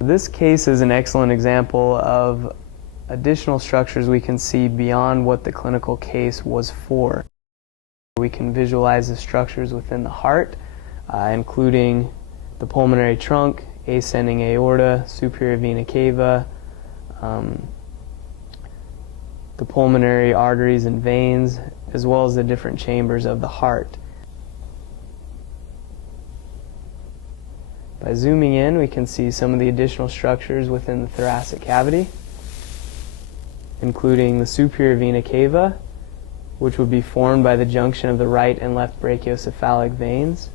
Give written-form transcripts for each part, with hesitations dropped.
This case is an excellent example of additional structures we can see beyond what the clinical case was for. We can visualize the structures within the heart, including the pulmonary trunk, ascending aorta, superior vena cava, the pulmonary arteries and veins, as well as the different chambers of the heart. By zooming in, we can see some of the additional structures within the thoracic cavity, including the superior vena cava, which would be formed by the junction of the right and left brachiocephalic veins,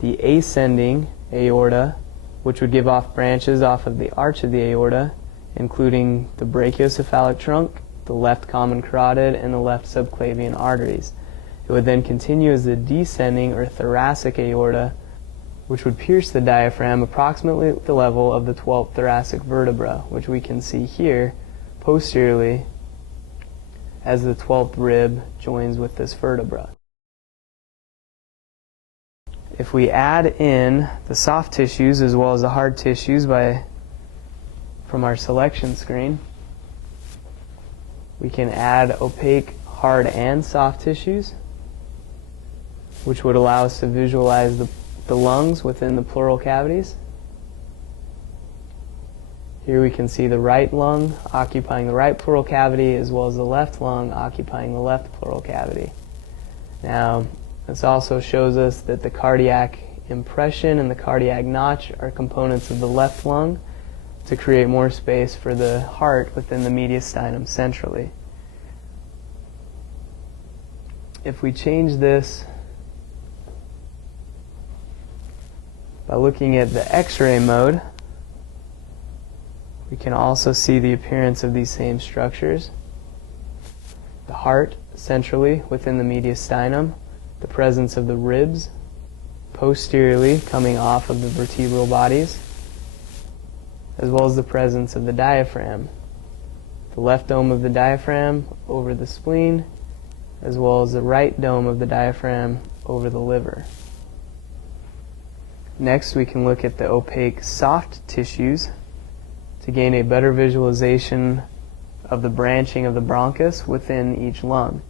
the ascending aorta, which would give off branches off of the arch of the aorta, including the brachiocephalic trunk, the left common carotid, and the left subclavian arteries. It would then continue as the descending or thoracic aorta, which would pierce the diaphragm approximately at the level of the 12th thoracic vertebra, which we can see here posteriorly as the 12th rib joins with this vertebra. If we add in the soft tissues as well as the hard tissues from our selection screen, we can add opaque, hard, and soft tissues, which would allow us to visualize the lungs within the pleural cavities. Here we can see the right lung occupying the right pleural cavity as well as the left lung occupying the left pleural cavity. Now, this also shows us that the cardiac impression and the cardiac notch are components of the left lung to create more space for the heart within the mediastinum centrally. If we change this by looking at the X-ray mode, we can also see the appearance of these same structures. The heart centrally within the mediastinum, the presence of the ribs posteriorly coming off of the vertebral bodies, as well as the presence of the diaphragm. The left dome of the diaphragm over the spleen, as well as the right dome of the diaphragm over the liver. Next, we can look at the opaque soft tissues to gain a better visualization of the branching of the bronchus within each lung,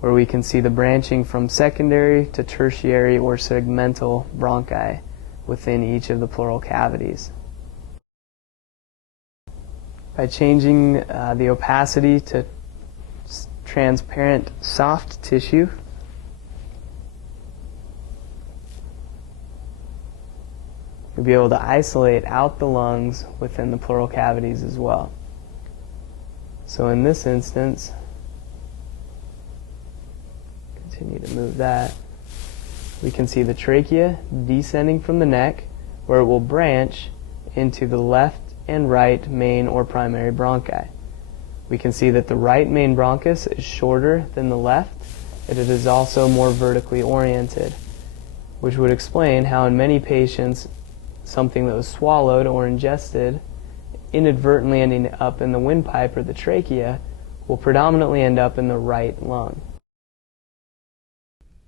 where we can see the branching from secondary to tertiary or segmental bronchi within each of the pleural cavities. By changing the opacity to transparent soft tissue, you'll be able to isolate out the lungs within the pleural cavities as well. So in this instance, continue to move that, we can see the trachea descending from the neck, where it will branch into the left and right main or primary bronchi. We can see that the right main bronchus is shorter than the left, and it is also more vertically oriented, which would explain how in many patients something that was swallowed or ingested, inadvertently ending up in the windpipe or the trachea, will predominantly end up in the right lung.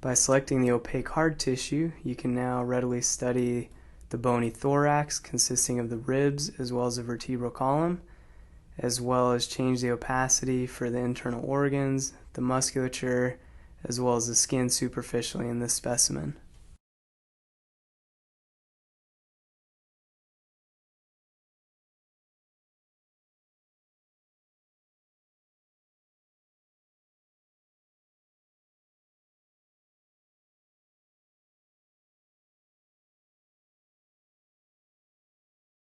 By selecting the opaque hard tissue, you can now readily study the bony thorax consisting of the ribs as well as the vertebral column, as well as change the opacity for the internal organs, the musculature, as well as the skin superficially in this specimen.